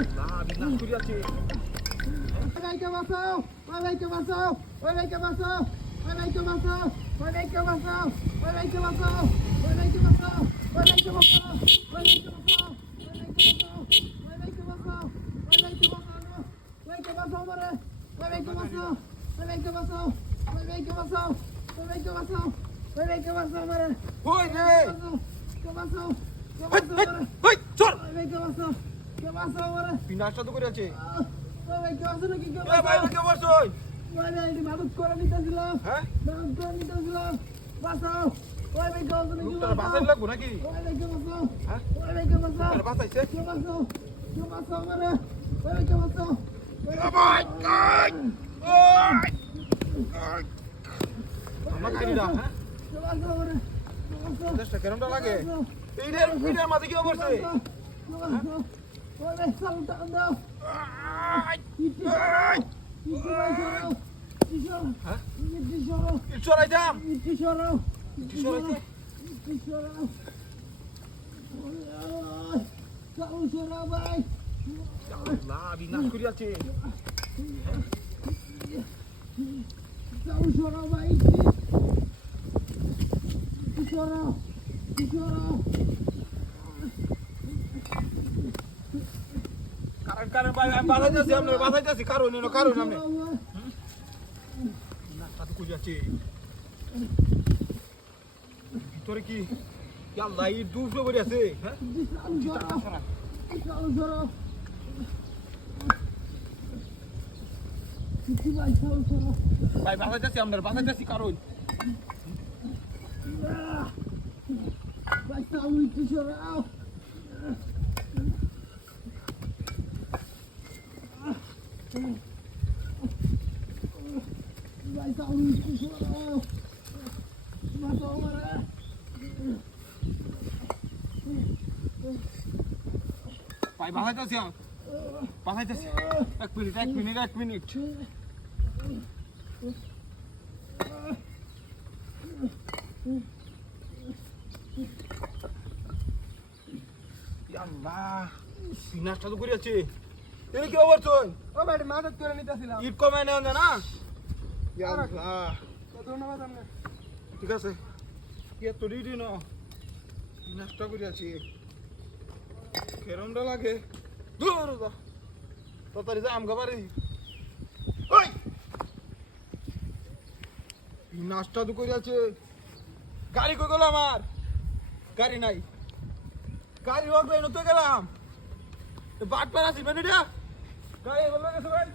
আল্লাহ বিনাশ করিয়াছে। ওইকে বাঁচাও, ওইকে বাঁচাও, ওইকে বাঁচাও, ওইকে বাঁচাও, ওইকে বাঁচাও, ওইকে বাঁচাও, ওইকে বাঁচাও, ওইকে বাঁচাও, ওইকে বাঁচাও, ওইকে বাঁচাও, ওইকে বাঁচাও, ওইকে বাঁচাও মারে, ওইকে বাঁচাও, ওইকে বাঁচাও, ওইকে বাঁচাও, ওইকে বাঁচাও, ওইকে বাঁচাও মারে, কই রে? কে বাঁচাও, কে হেই, বাঁচাও হেই, মারে, হেই, চল। ওইকে বাঁচাও, কে বাঁচাও মারে, বিনাশটা তো করিয়াছে। ওইকে বাঁচাও নাকি কে এ ভাই বাঁচাও? কে বসছই? ওরে এটি মাদক করে নিতেছিলাম, হ্যাঁ? মাদক করে নিতেছিলাম, বাঁচাও, ওই ভাইকে বাঁচাও নাকি লোকটার বাঁচাই লাগবো নাকি? ওই ভাইকে বাঁচাও, হ্যাঁ? ওই ভাইকে বাঁচাও, লোকটার বাঁচাইছে? কে বাঁচাও, কে বাঁচাও আমারে, ওই ভাইকে বাঁচাও, ওই এ ভাই, কই? ওই! ওই! আমার কাহিনীটা, হ্যাঁ? কে বাঁচাও আমারে, কে বাঁচাও, দেশটা কেরমটা লাগে? কে বাঁচাও, এইটার মাঝে কি অবস্থা? কে বাঁচাও, ওই ভাই চালু টাকা দাও, ইটি সরাও, ইটি ভাই সরাও, ইটি সরাও, হ্যাঁ? ইটি সরাও, চড়াই দাম। ইটি সরাও, কি সরাইছে? ইটি সরাও, চালু সরাও ভাই, আল্লাহ বিনাশ করিয়াছে। চালু সরাও ভাই, ইটি সরাও, ইটি সরাও, কারণ ভাই আমি বাঁচাইতেছি, আপনার বাঁচাইতেছি, কারণ এনো কারণ আপনি সরাও, বিনাশটা তো করিয়াছে। ভিতরে কি আল্লাহ এই দুটো করিয়াছে, হ্যাঁ? ইটি চালু সরাও, চালু সরাও, ইটি ভাই চালু সরাও, ভাই বাঁচাইতেছি, আপনার বাঁচাইতেছি কারণ ভাই চালু ইটি সরাও, ভাই চালু ইটি সরাও, বাঁচাও আমারে, ভাই বাঁচাইতেছি, বাঁচাইতেছি। এক মিনিট, এক মিনিট, এক মিনিট। আল্লাহ বিনাশটা তো করিয়াছে। এই কি অবস্থা? ও ভাই মাদক করে নিতেছিলাম, ইট কমায় নেওয়া যায় না? আল্লাহ ধন্যবাদ আপনার, ঠিক আছে, এত রিডি না বিনাশটা করিয়াছে। কেরমটা লাগে দূর যা, তাড়াতাড়ি যা আমগা বাড়ি। ওই বিনাশটা তো করিয়াছে। গাড়ি কই গেল আমার? গাড়ি নাই, গাড়ি হোক নতুন গেলাম বাট পার আছি বেনিটা গাড়ি বললো গেছে ভাই।